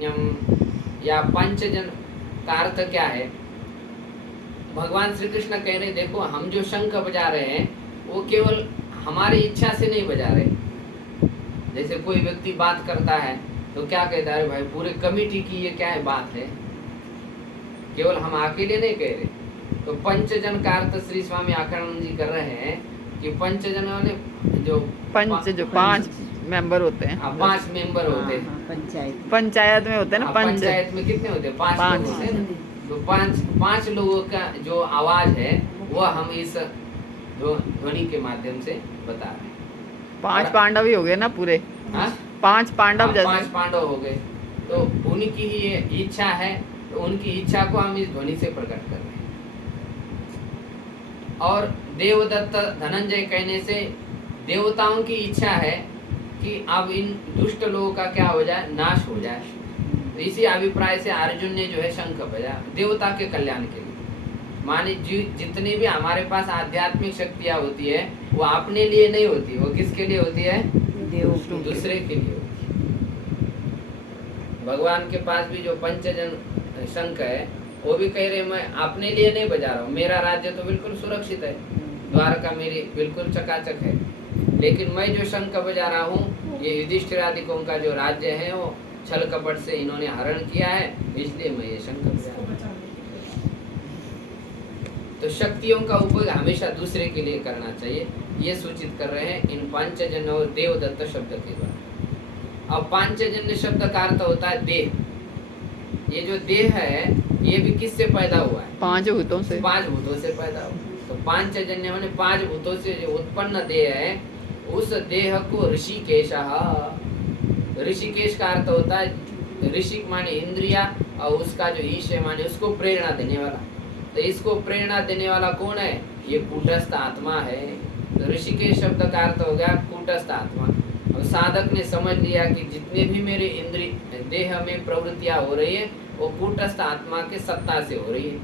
पांचजन्यम या पंचजन का अर्थ क्या है? भगवान श्री कृष्ण कह रहे देखो हम जो शंख बजा रहे हैं वो केवल हमारी इच्छा से नहीं बजा रहे। जैसे कोई व्यक्ति बात करता है तो क्या कहता है, भाई पूरे कमिटी की ये क्या है बात है, केवल हम अकेले नहीं कह रहे। तो पंचजन का अर्थ श्री स्वामी आखंडानंद जी कर रहे हैं कि पंचजन वाले जो पांच मेंबर होते हैं, 5 मेंबर होते हैं। पंचायत में होते हैं ना, पंचायत में कितने होते हैं? 5 लोग होते हैं ना। तो पांच लोगों का जो आवाज है वो हम इस ध्वनि के माध्यम से बता रहे हैं। 5 पांडव ही हो गए ना पूरे। 5 पांडव जैसे 5 पांडव हो गए। तो उनकी ही ये इच्छा है, तो उनकी इच्छा को हम इस ध्वनि से प्रकट कर रहे हैं। और देवदत्त धनंजय कहने से देवताओं की इच्छा है कि अब इन दुष्ट लोगों का क्या हो जाए, नाश हो जाए। तो इसी अभिप्राय से अर्जुन ने जो है शंख बजाया देवता के कल्याण के लिए। माने जितनी भी हमारे पास आध्यात्मिक शक्तियां होती है वो अपने लिए नहीं होती, वो किसके लिए होती है? दूसरे के लिए होती है। भगवान के पास भी जो पंचजन शंख है वो भी कह रहे मैं अपने लिए नहीं बजा रहा हूँ, मेरा राज्य तो बिल्कुल सुरक्षित है, द्वारका मेरी बिल्कुल चकाचक है, लेकिन मैं जो शंख बजा रहा हूँ ये युधिष्ठिर आदिकों का जो राज्य है वो छल कपट से इन्होंने हरण किया है, इसलिए मैं ये शंख बजा रहा हूँ। तो शक्तियों का उपयोग हमेशा दूसरे के लिए करना चाहिए, ये सूचित कर रहे हैं इन पांचजन्य और देवदत्त शब्द के द्वारा। अब पांचजन्य शब्द का अर्थ होता है देह। ये जो देह है ये भी किससे पैदा हुआ है? 5 भूतों से। 5 भूतों से पैदा हुआ। तो पांचजन्य माने 5 भूतों से जो उत्पन्न देह है उस देह को ऋषिकेश, ऋषिकेश का अर्थ होता है ऋषि माने इंद्रिया और उसका जो ईश है माने उसको प्रेरणा देने वाला। तो इसको प्रेरणा देने वाला कौन है? ये कूटस्थ आत्मा है। तो ऋषिकेश शब्द का अर्थ हो गया कूटस्थ आत्मा। और साधक ने समझ लिया कि जितने भी मेरे इंद्रिय देह में प्रवृत्तियां हो रही है वो कूटस्थ आत्मा के सत्ता से हो रही है,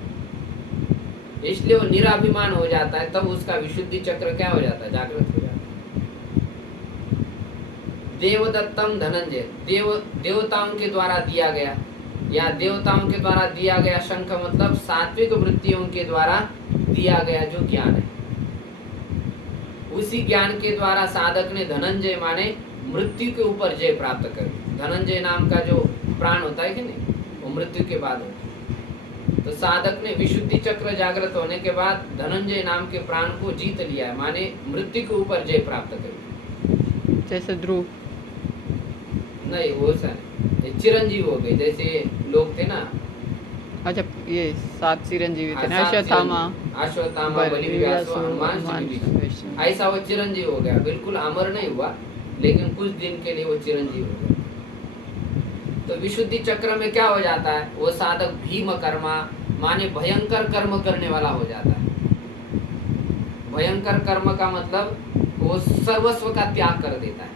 इसलिए वो निराभिमान हो जाता है। तब उसका विशुद्धि चक्र क्या हो जाता है? जागृत हो जाता है। देवदत्तम धनंजय, देवताओं के द्वारा दिया गया या देवताओं के द्वारा दिया गया शंख मतलब सात्विक वृत्तियों के द्वारा दिया गया जो ज्ञान है, उसी ज्ञान के द्वारा साधक ने धनंजय माने मृत्यु के ऊपर जय प्राप्त कर। धनंजय नाम का जो प्राण होता है कि नहीं, वो मृत्यु के बाद होता है। तो साधक ने विशुद्धि चक्र जागृत होने के बाद धनंजय नाम के प्राण को जीत लिया है, माने मृत्यु के ऊपर जय प्राप्त कर। जैसे ध्रुव नहीं, वो चिरंजीव हो गए, जैसे लोग थे ना। अच्छा, ये 7 चिरंजीवी थे ना, अश्वत्थामा, बलिव्यास, हनुमान, ऐसा वो चिरंजीव हो गया। बिल्कुल अमर नहीं हुआ, लेकिन कुछ दिन के लिए वो चिरंजीव हो गया। तो विशुद्धि चक्र में क्या हो जाता है? वो साधक भीम कर्मा माने भयंकर कर्म करने वाला हो जाता है। भयंकर कर्म का मतलब वो सर्वस्व का त्याग कर देता है।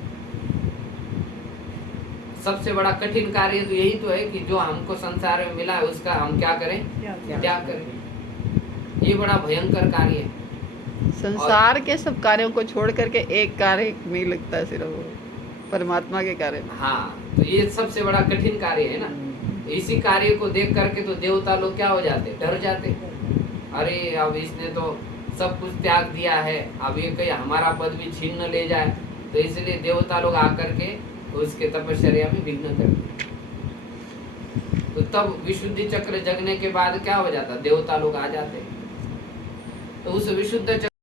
सबसे बड़ा कठिन कार्य तो यही तो है कि जो हमको संसार में मिला है उसका हम क्या करें? त्याग करें। ये बड़ा भयंकर कार्य है। संसार के सब कार्यों को छोड़ करके एक कार्य नहीं लगता है, सिर्फ परमात्मा के कार्य में। हाँ, तो ये सबसे बड़ा कठिन कार्य है ना। तो इसी कार्य को देख करके तो देवता लोग क्या हो जाते? डर जाते। अरे अब इसने तो सब कुछ त्याग दिया है, अब ये कहीं हमारा पद भी छीन न ले जाए। तो इसलिए देवता लोग आकर के उसके तपश्चर्या में विघ्न करते। तो तब विशुद्धि चक्र जगने के बाद क्या हो जाता? देवता लोग आ जाते। तो उस विशुद्ध